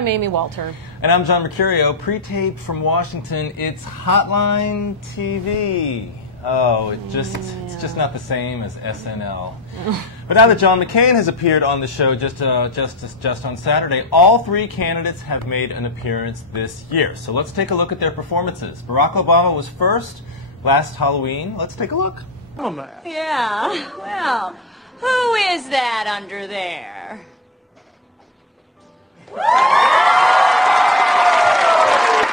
I'm Amy Walter. And I'm John Mercurio. Pre-tape from Washington, it's HotlineTV. Oh, it's just not the same as SNL. But now that John McCain has appeared on the show just on Saturday, all three candidates have made an appearance this year. So let's take a look at their performances. Barack Obama was first last Halloween. Let's take a look. Yeah, well, who is that under there?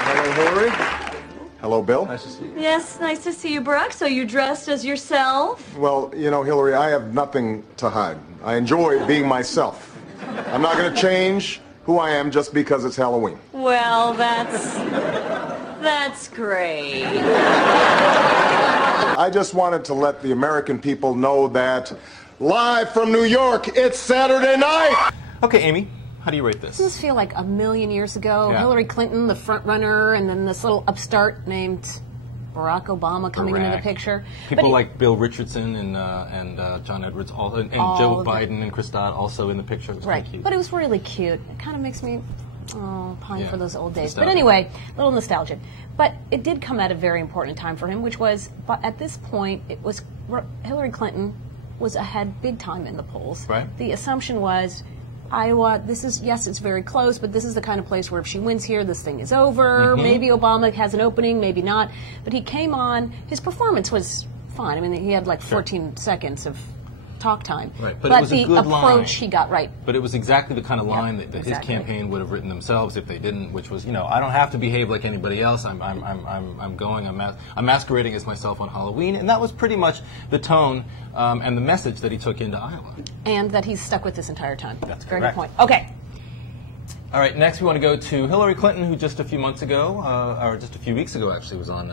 Hello, Hillary. Hello, Bill. Nice to see you. Yes, nice to see you, Barack. So you dressed as yourself? Well, you know, Hillary, I have nothing to hide. I enjoy being myself. I'm not going to change who I am just because it's Halloween. Well, that's great. I just wanted to let the American people know that live from New York, it's Saturday night. Okay, Amy, how do you rate this? Doesn't this feel like a million years ago? Yeah. Hillary Clinton, the front runner, and then this little upstart named Barack Obama coming into the picture. People like Bill Richardson and John Edwards, and Joe Biden and Chris Dodd also in the picture. It was right, cute. but it was really cute. It kind of makes me pine for those old days. Nostalgia. But anyway, a little nostalgia. But it did come at a very important time for him, which was, but at this point, it was Hillary Clinton was ahead big time in the polls. Right. The assumption was, Iowa, this is, yes, it's very close, but this is the kind of place where if she wins here, this thing is over. Maybe Obama has an opening, maybe not. But he came on, his performance was fine. I mean, he had like 14 seconds of talk time. Right, but it was the a good approach line. he got right. But it was exactly the kind of line that his campaign would have written themselves if they didn't, which was, you know, I don't have to behave like anybody else. I'm masquerading as myself on Halloween, and that was pretty much the tone and the message that he took into Iowa. And that he's stuck with this entire time. That's very correct. good point. Okay. All right, next we want to go to Hillary Clinton, who just a few months ago, or just a few weeks ago actually, was on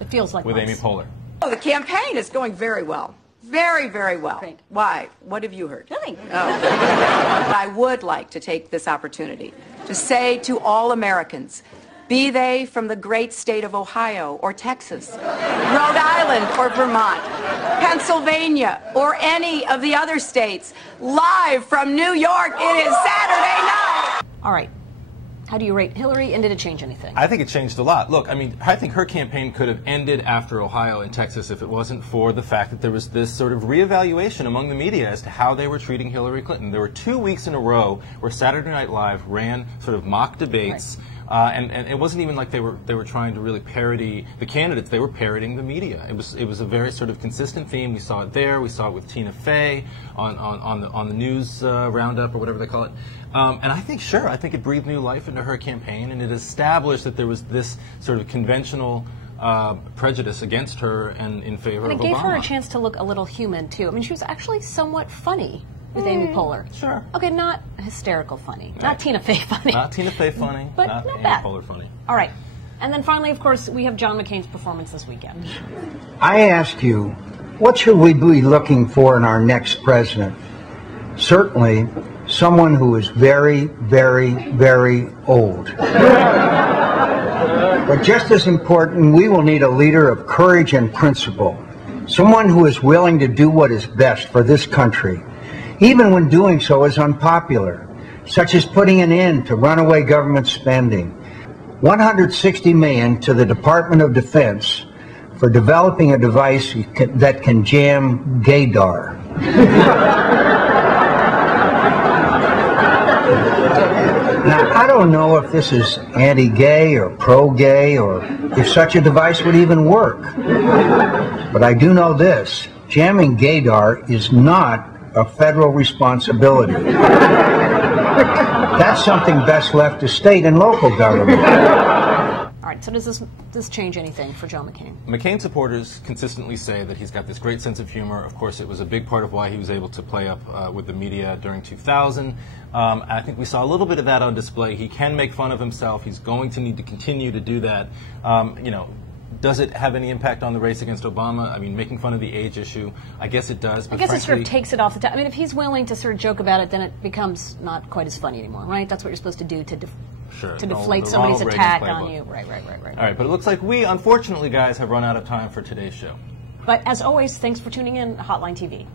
It feels like with months. Amy Poehler. Oh, the campaign is going very well. Very, very well. Great. Why? What have you heard? Nothing. Oh. But I would like to take this opportunity to say to all Americans, be they from the great state of Ohio or Texas, Rhode Island or Vermont, Pennsylvania or any of the other states, live from New York, it is Saturday night. All right. How do you rate Hillary, and did it change anything? I think it changed a lot. Look, I mean, I think her campaign could have ended after Ohio and Texas if it wasn't for the fact that there was this sort of reevaluation among the media as to how they were treating Hillary Clinton. There were 2 weeks in a row where Saturday Night Live ran sort of mock debates. Right. And it wasn't even like they were trying to really parody the candidates. They were parodying the media. It was a very sort of consistent theme. We saw it there. We saw it with Tina Fey on the news roundup or whatever they call it. And I think it breathed new life into her campaign, and it established that there was this sort of conventional prejudice against her and in favor of Obama. And it gave her a chance to look a little human too. I mean, she was actually somewhat funny with Amy Poehler. Sure. Okay, not hysterical funny. Right. Not Tina Fey funny. Not Tina Fey funny. But not not Amy bad. Poehler funny. All right. And then finally, of course, we have John McCain's performance this weekend. I ask you, what should we be looking for in our next president? Certainly, someone who is very, very, very old. But just as important, we will need a leader of courage and principle. Someone who is willing to do what is best for this country, even when doing so is unpopular, such as putting an end to runaway government spending, $160 million to the Department of Defense for developing a device that can jam gaydar. Now, I don't know if this is anti-gay or pro-gay or if such a device would even work. But I do know this, jamming gaydar is not a federal responsibility. That's something best left to state and local government. All right, so does this change anything for John McCain? McCain supporters consistently say that he's got this great sense of humor. Of course, it was a big part of why he was able to play up with the media during 2000. I think we saw a little bit of that on display. He can make fun of himself. He's going to need to continue to do that. You know, does it have any impact on the race against Obama? I mean, making fun of the age issue, I guess it does. But I guess frankly, it sort of takes it off the top. I mean, if he's willing to sort of joke about it, then it becomes not quite as funny anymore, right? That's what you're supposed to do to deflate somebody's attack on you. Right. All right, but it looks like we, unfortunately, guys, have run out of time for today's show. But as always, thanks for tuning in to Hotline TV.